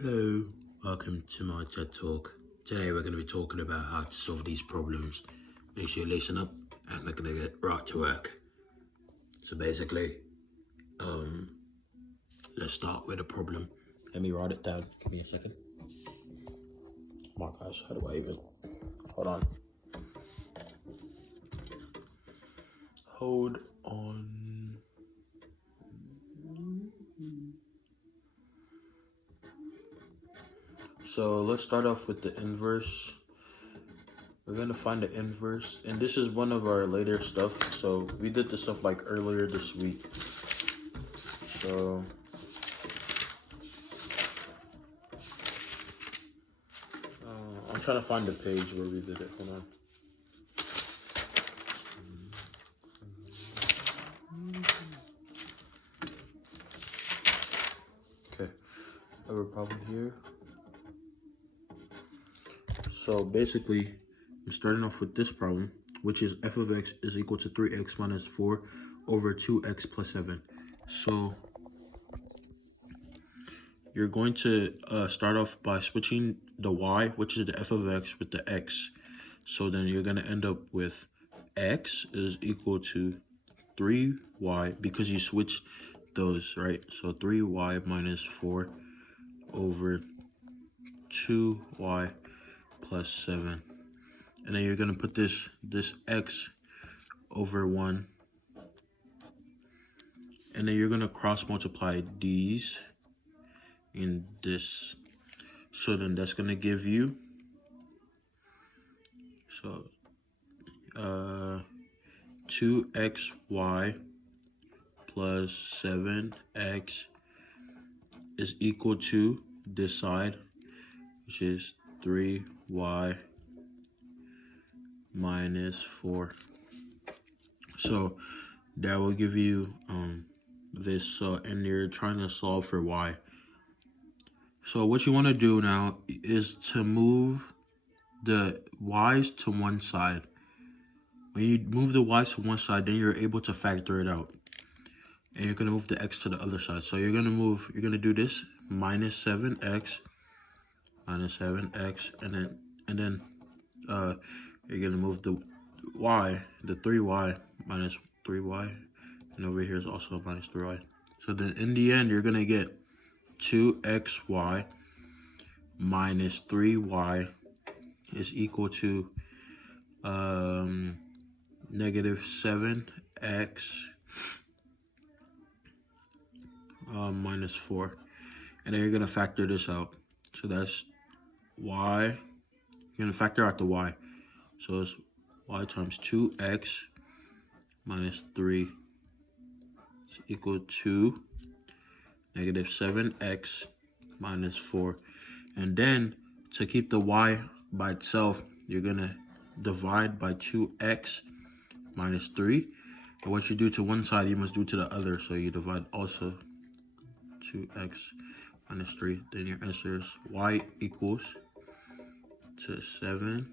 Hello, welcome to my TED Talk. Today we're going to be talking about how to solve these problems. Make sure you listen up and we're going to get right to work. So basically, let's start with a problem. Let me write it down. Give me a second. Oh my gosh, how do I even? Hold on. Hold on. So let's start off with the inverse. We're gonna find the inverse, and this is one of our later stuff. So we did this stuff like earlier this week. So I'm trying to find the page where we did it. Hold on. Okay, I have a problem here. So basically, I'm starting off with this problem, which is f of x is equal to 3x minus 4 over 2x plus 7. So you're going to start off by switching the y, which is the f of x, with the x. So then you're going to end up with x is equal to 3y because you switched those, right? So 3y minus 4 over 2y plus 7. And then you're going to put this x over 1. And then you're going to cross multiply these in this. So then that's going to give you, so 2xy plus 7x is equal to this side, which is 3y minus 4. So that will give you this, and you're trying to solve for y. So what you want to do now is to move the y's to one side. When you move the y's to one side, then you're able to factor it out. And you're going to move the x to the other side. So you're going to do this minus 7x, and then you're going to move the y, the 3y minus 3y, and over here is also minus 3y. So then in the end, you're going to get 2xy minus 3y is equal to negative 7x minus 4. And then you're going to factor this out. So that's y. You're going to factor out the y. So it's y times 2x minus 3 is equal to negative 7x minus 4. And then to keep the y by itself, you're going to divide by 2x minus 3. And what you do to one side, you must do to the other. So you divide also 2x minus 3. Then your answer is y equals to 7x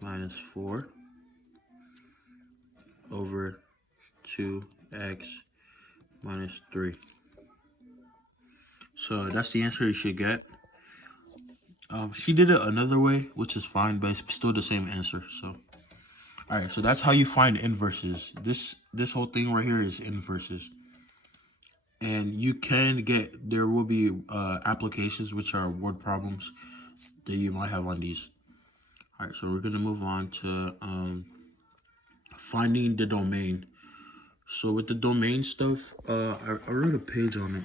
minus 4 over 2x minus 3. So that's the answer you should get. She did it another way, which is fine, but it's still the same answer. So, all right, so that's how you find inverses. This whole thing right here is inverses. And you can get, there will be applications, which are word problems that you might have on these. All right, so we're going to move on to finding the domain. So with the domain stuff, I wrote a page on it.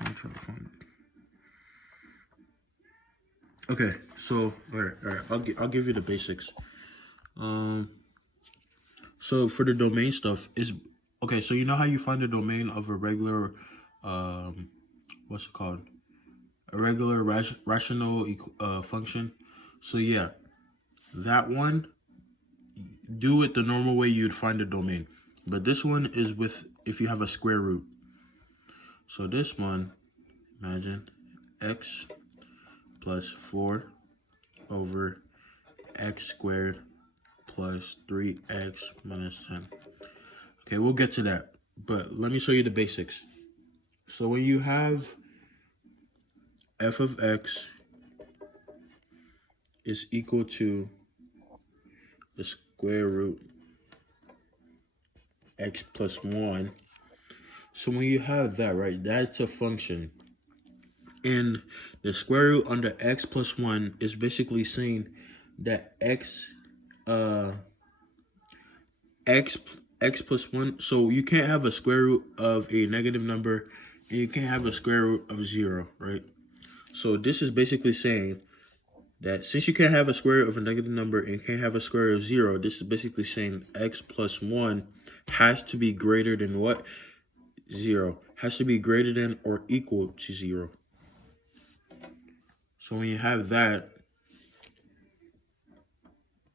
I'm trying to find it. Okay, so all right, I'll give you the basics. So for the domain stuff is okay. So you know how you find the domain of a regular, what's it called? A regular rational function. So yeah, that one, do it the normal way you'd find the domain. But this one is with if you have a square root. So this one, imagine x plus 4 over x squared plus 3x minus 10. Okay, we'll get to that. But let me show you the basics. So when you have f of x is equal to the square root x plus 1. So when you have that, right, that's a function. And the square root under x plus 1 is basically saying that x plus 1. So you can't have a square root of a negative number and you can't have a square root of 0, right? So this is basically saying that since you can't have a square root of a negative number and can't have a square root of 0, this is basically saying x plus 1 has to be greater than what? 0. Has to be greater than or equal to 0. So when you have that,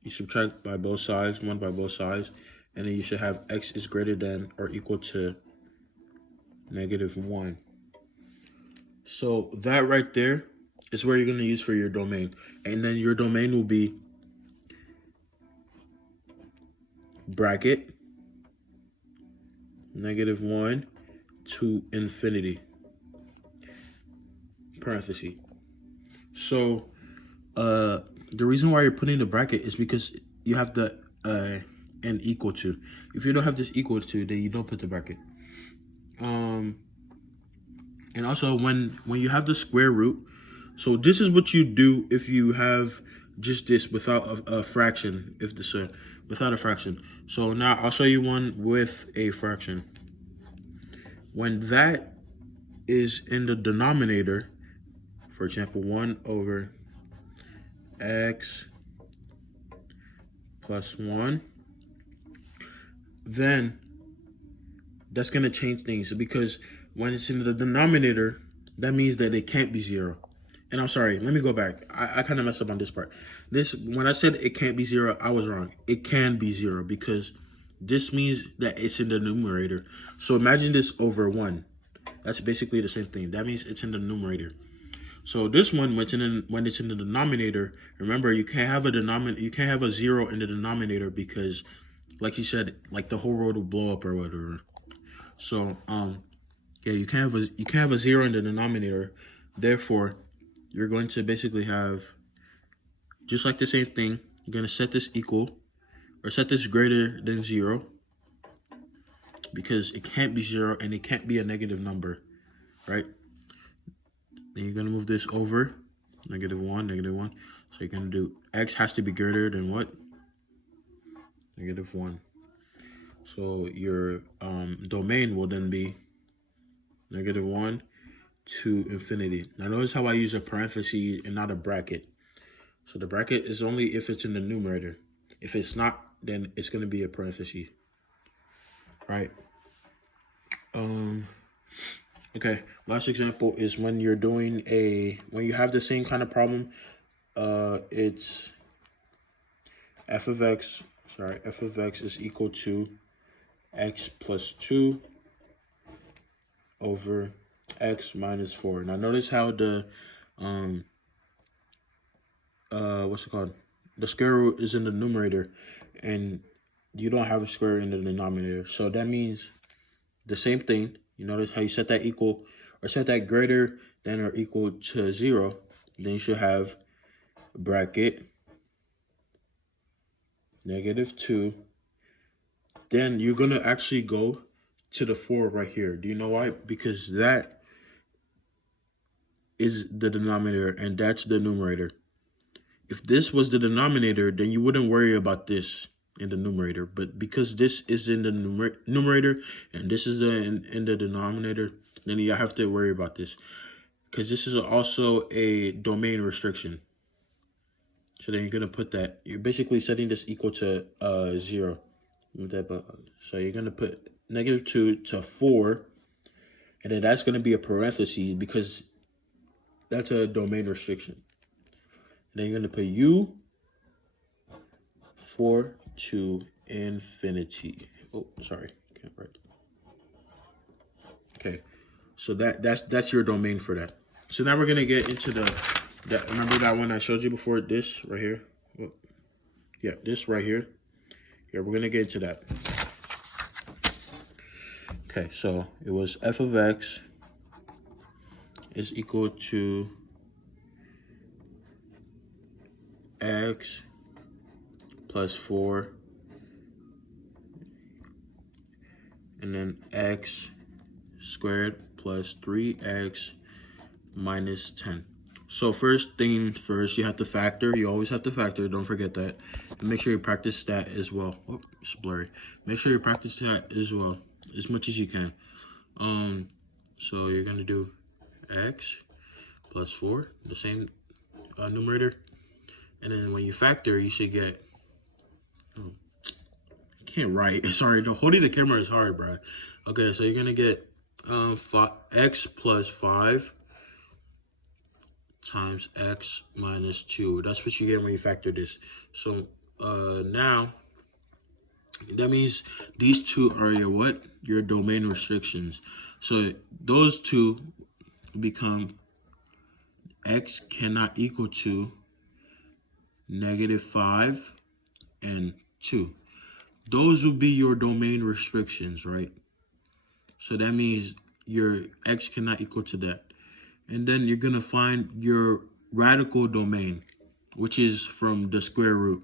you subtract by both sides, 1 by both sides, and then you should have x is greater than or equal to negative 1. So that right there is where you're going to use for your domain. And then your domain will be bracket negative 1 to infinity, parenthesis. So the reason why you're putting the bracket is because you have the and equal to. If you don't have this equal to, then you don't put the bracket. And also when you have the square root, so this is what you do if you have just this without a fraction, if this without a fraction. So now I'll show you one with a fraction. When that is in the denominator, for example, 1 over x plus 1, then that's going to change things, because when it's in the denominator, that means that it can't be 0. And I'm sorry, let me go back. I kind of messed up on this part. When I said it can't be 0, I was wrong. It can be 0 because this means that it's in the numerator. So imagine this over 1. That's basically the same thing. That means it's in the numerator. So this one, when it's in the denominator, remember you can't have a 0 in the denominator because, like you said, like the whole world will blow up or whatever. So yeah, you can't have a 0 in the denominator. Therefore, you're going to basically have just like the same thing. You're going to set this equal or set this greater than 0 because it can't be 0 and it can't be a negative number, right? Then you're going to move this over, negative 1. So you're going to do x has to be greater than what? Negative 1. So your domain will then be negative 1 to infinity. Now notice how I use a parenthesis and not a bracket. So the bracket is only if it's in the numerator. If it's not, then it's going to be a parenthesis. Right? Okay, last example is when you're doing when you have the same kind of problem, it's f of x is equal to x plus 2 over x minus 4. Now notice how the what's it called? The square root is in the numerator and you don't have a square root in the denominator. So that means the same thing. You notice how you set that equal or set that greater than or equal to 0. Then you should have bracket negative 2. Then you're going to actually go to the 4 right here. Do you know why? Because that is the denominator and that's the numerator. If this was the denominator, then you wouldn't worry about this in the numerator. But because this is in the numerator and this is in the denominator, then you have to worry about this. Because this is also a domain restriction. So then you're going to put that. You're basically setting this equal to 0. So you're going to put negative 2 to 4. And then that's going to be a parenthesis because that's a domain restriction. And then you're going to put u 4 to infinity. Oh, sorry. Can't write. Okay. So that's your domain for that. So now we're going to get into remember that one I showed you before, this right here? Oh, yeah, this right here. Yeah, we're going to get into that. Okay, so it was f of x is equal to x plus 4, and then x squared plus 3x minus 10. So first thing first, you have to factor. You always have to factor. Don't forget that. And make sure you practice that as well. Oh, it's blurry. Make sure you practice that as well, as much as you can. So you're gonna do x plus 4, the same numerator, and then when you factor, you should get. Oh, I can't write. Sorry, holding the camera is hard, bro. Okay, so you're gonna get x plus 5 times x minus 2. That's what you get when you factor this. So now that means these two are your what? Your domain restrictions. So those two become x cannot equal to -5 and 2. Those will be your domain restrictions, right? So that means your x cannot equal to that. And then you're going to find your radical domain, which is from the square root.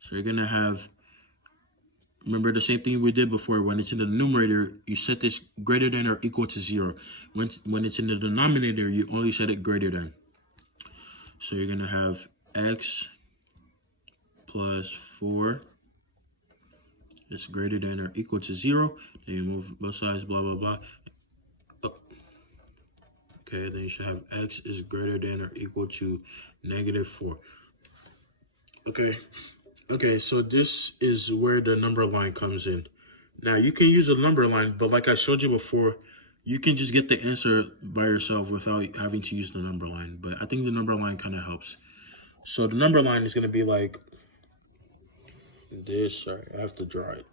So you're going to have, remember the same thing we did before. When it's in the numerator, you set this greater than or equal to 0. When it's in the denominator, you only set it greater than. So you're going to have x plus 4 is greater than or equal to 0. Then you move both sides, blah, blah, blah. Okay, then you should have x is greater than or equal to -4. Okay, so this is where the number line comes in. Now, you can use a number line, but like I showed you before, you can just get the answer by yourself without having to use the number line. But I think the number line kind of helps. So the number line is going to be like this. Sorry, I have to draw it.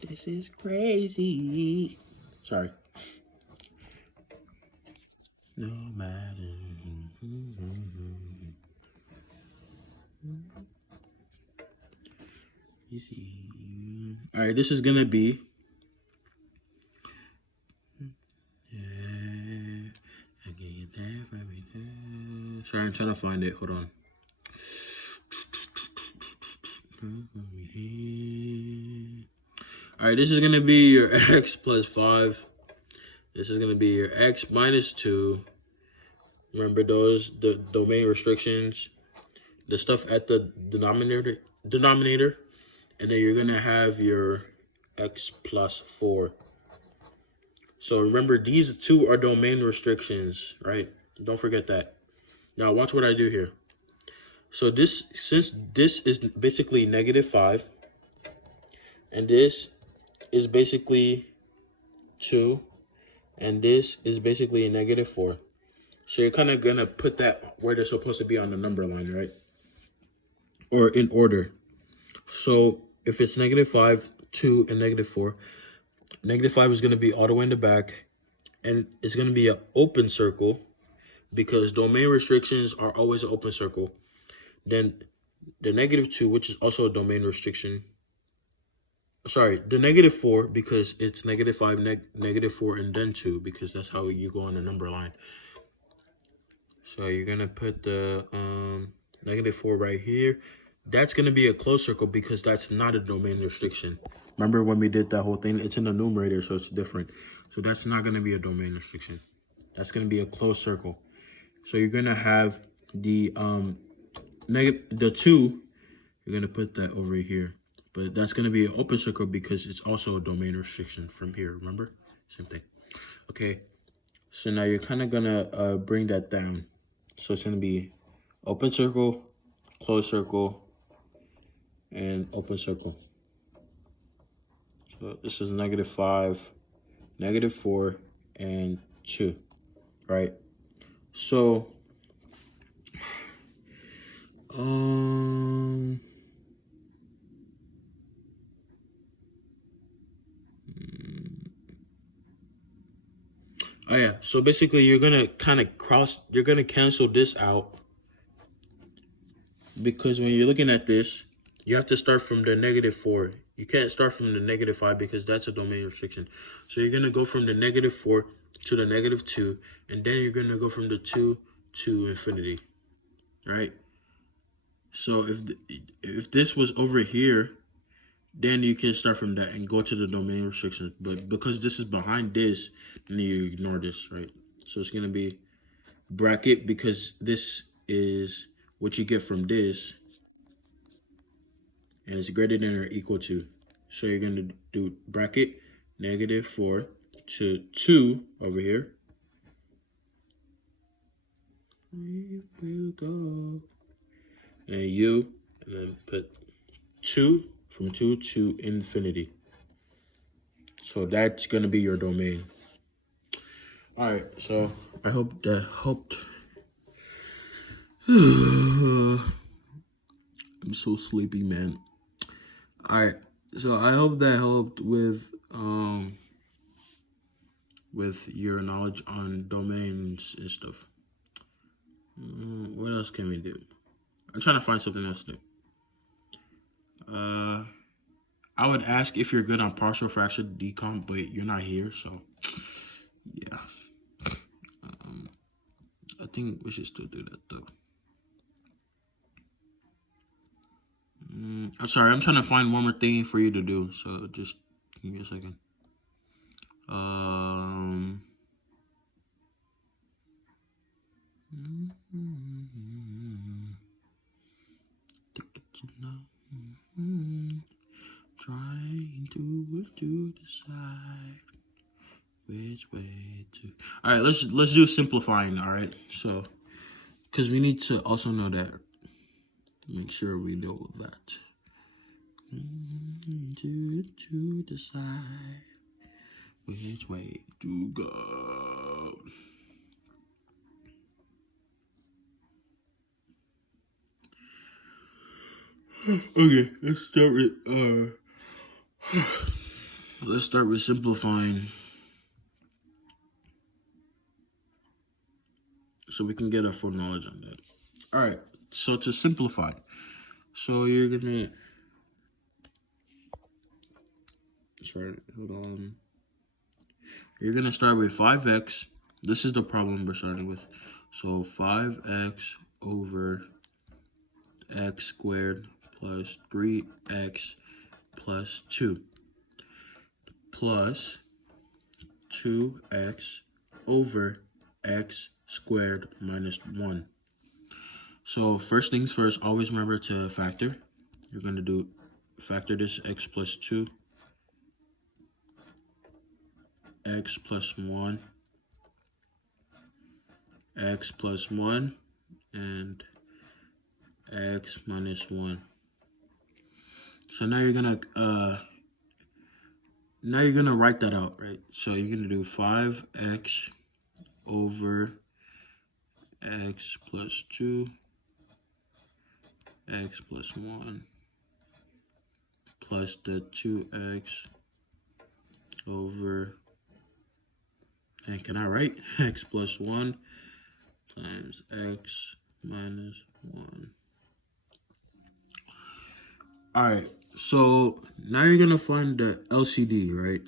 This is crazy. Sorry. No matter. All right, this is gonna be. Sorry, I'm trying to find it. Hold on. All right, this is gonna be your x plus 5. This is gonna be your x minus 2. Remember those, the domain restrictions, the stuff at the denominator, and then you're gonna have your x plus 4. So remember, these two are domain restrictions, right? Don't forget that. Now watch what I do here. So this, since this is basically -5, and this is basically 2, and this is basically a -4. So you're kind of going to put that where they're supposed to be on the number line, right? Or in order. So if it's -5, 2, and -4, -5 is going to be all the way in the back. And it's going to be an open circle because domain restrictions are always an open circle. Then the -2, which is also a domain restriction. Sorry, the -4 because it's -5, -4, and then 2 because that's how you go on the number line. So you're going to put the -4 right here. That's going to be a closed circle because that's not a domain restriction. Remember when we did that whole thing? It's in the numerator, so it's different. So that's not going to be a domain restriction. That's going to be a closed circle. So you're going to have the 2. You're going to put that over here. But that's going to be an open circle because it's also a domain restriction from here. Remember? Same thing. Okay. So now you're kind of going to bring that down. So it's going to be open circle, closed circle, and open circle. So this is -5, -4, and 2, right? So, oh yeah, so basically you're gonna you're gonna cancel this out because when you're looking at this, you have to start from the -4. You can't start from the -5 because that's a domain restriction. So you're gonna go from the -4 to the negative 2, and then you're going to go from the 2 to infinity, right? So if this was over here, then you can start from that and go to the domain restrictions. But because this is behind this, then you ignore this, right? So it's going to be bracket, because this is what you get from this, and it's greater than or equal to. So you're going to do bracket -4 to 2 over here. We will go. And and then put 2 from 2 to infinity. So that's going to be your domain. All right, so I hope that helped. I'm so sleepy, man. All right, so I hope that helped with your knowledge on domains and stuff. What else can we do? I'm trying to find something else to do. I would ask if you're good on partial fraction decomp, but you're not here, so yeah. I think we should still do that though. I'm sorry, I'm trying to find one more thing for you to do, so just give me a second. Trying to decide which way to. All right, let's do simplifying. All right, so because we need to also know that. Make sure we know that. To decide which way to go. Okay, let's start with simplifying, so we can get our full knowledge on that. All right, so to simplify, so you're gonna you're gonna start with 5x. This is the problem we're starting with. So 5x over x squared plus 3x plus 2 plus 2x over x squared minus 1. So first things first, always remember to factor. You're going to do factor this x plus 2, x plus 1, x plus 1, and x minus 1. So now you're gonna write that out, right? So you're gonna do 5x over x plus 2, x plus 1, plus the 2x over, and can I write x plus 1 times x minus 1. All right, so now you're gonna find the LCD, right?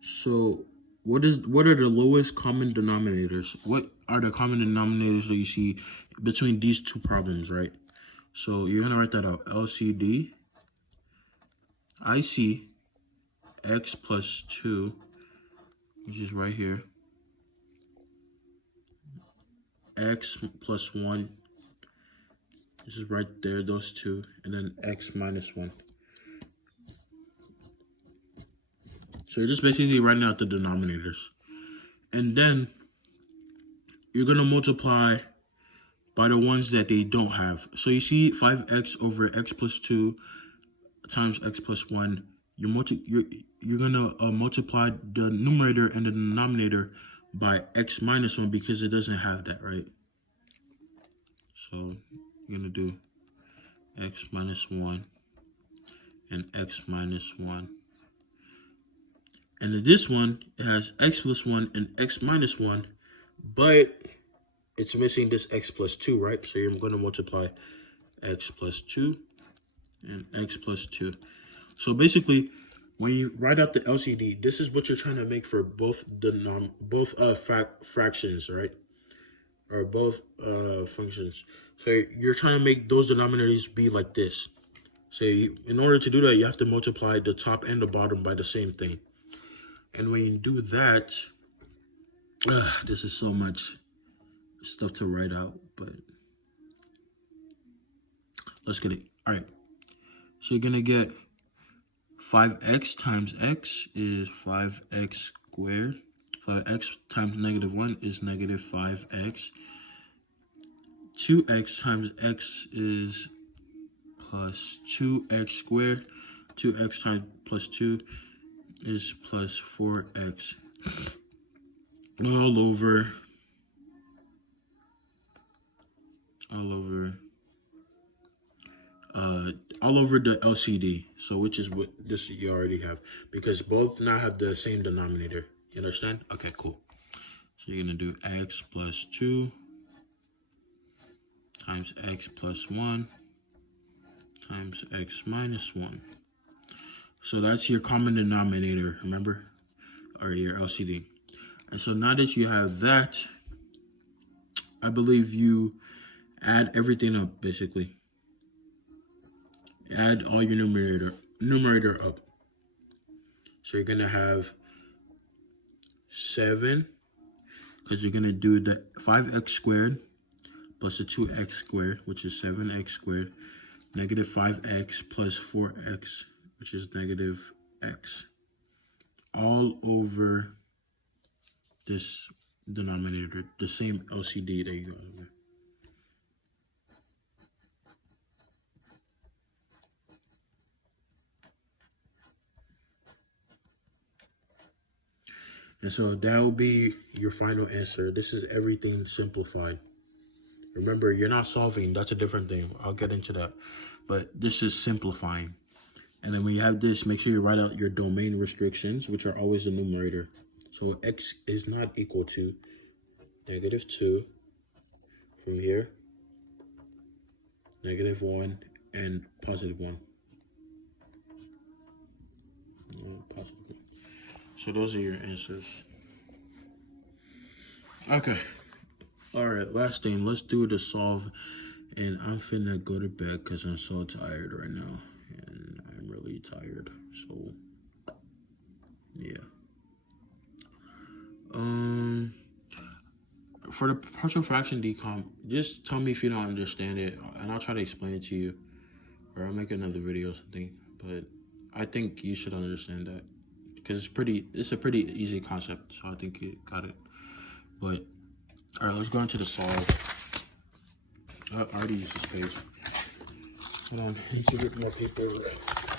So what are the lowest common denominators? What are the common denominators that you see between these two problems, right? So you're gonna write that out. LCD, I see x plus 2, which is right here, x plus 1, this is right there, those two, and then x minus 1. So you're just basically writing out the denominators. And then you're going to multiply by the ones that they don't have. So you see 5x over x plus 2 times x plus 1. You're going to multiply the numerator and the denominator by x minus 1 because it doesn't have that, right? So you're going to do x minus 1 and x minus 1. And in this one, it has x plus 1 and x minus 1, but it's missing this x plus 2, right? So you're going to multiply x plus 2 and x plus 2. So basically, when you write out the LCD, this is what you're trying to make for both fractions, right? Or both functions. So you're trying to make those denominators be like this. So in order to do that, you have to multiply the top and the bottom by the same thing. And when you do that, this is so much stuff to write out, but let's get it. All right. So you're gonna get 5x times x is 5x squared. 5x times -1 is -5x. 2x times x is plus 2x squared. 2x times plus 2 is plus 4x. All over the LCD. So which is what this you already have, because both now have the same denominator. You understand? Okay, cool. So you're gonna do x plus 2 times x plus 1 times x minus 1. So that's your common denominator, remember? Or your LCD. And so now that you have that, I believe you add everything up, basically. Add all your numerator up. So you're gonna have 7, because you're gonna do the 5x squared plus the 2x squared, which is 7x squared, negative 5x plus 4x, which is negative x, all over this denominator, the same LCD that you got over. And so that will be your final answer. This is everything simplified. Remember, you're not solving. That's a different thing. I'll get into that. But this is simplifying. And then when you have this, make sure you write out your domain restrictions, which are always the numerator. So x is not equal to -2 from here, -1, and +1. +1. So those are your answers. Okay. All right, last thing. Let's do the solve. And I'm finna go to bed because I'm so tired right now. And I'm really tired. So, yeah. For the partial fraction decomp, just tell me if you don't understand it, and I'll try to explain it to you, or I'll make another video or something. But I think you should understand that because it's a pretty easy concept. So I think you got it. But all right, let's go into the solve. I already used this page. Hold on, I need to get more paper.